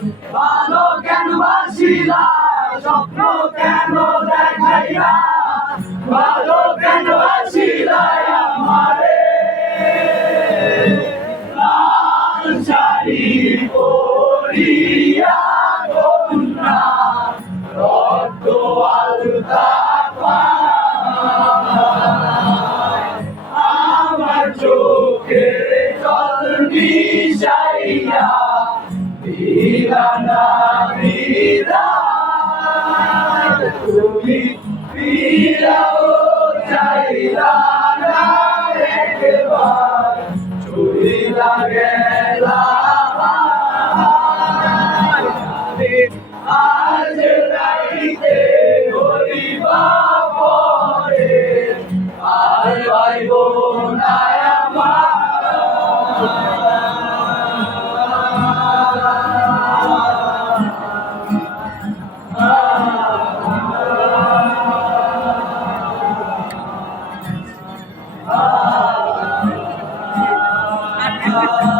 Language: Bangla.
ভালো কেন বাসিলা? স্বপ্ন কেন দেখাইয়া ভালো কেন বাসিলা আমারে? লাল শাড়ি পরিয়া কন্যা, রক্ত আলতা আমার চোখের জল মিশাইয়া দিলানা দিলা তুমি ফিরাও চাইলা না একবার চুরিলা গেলা আজ রাইতে আল্লাহ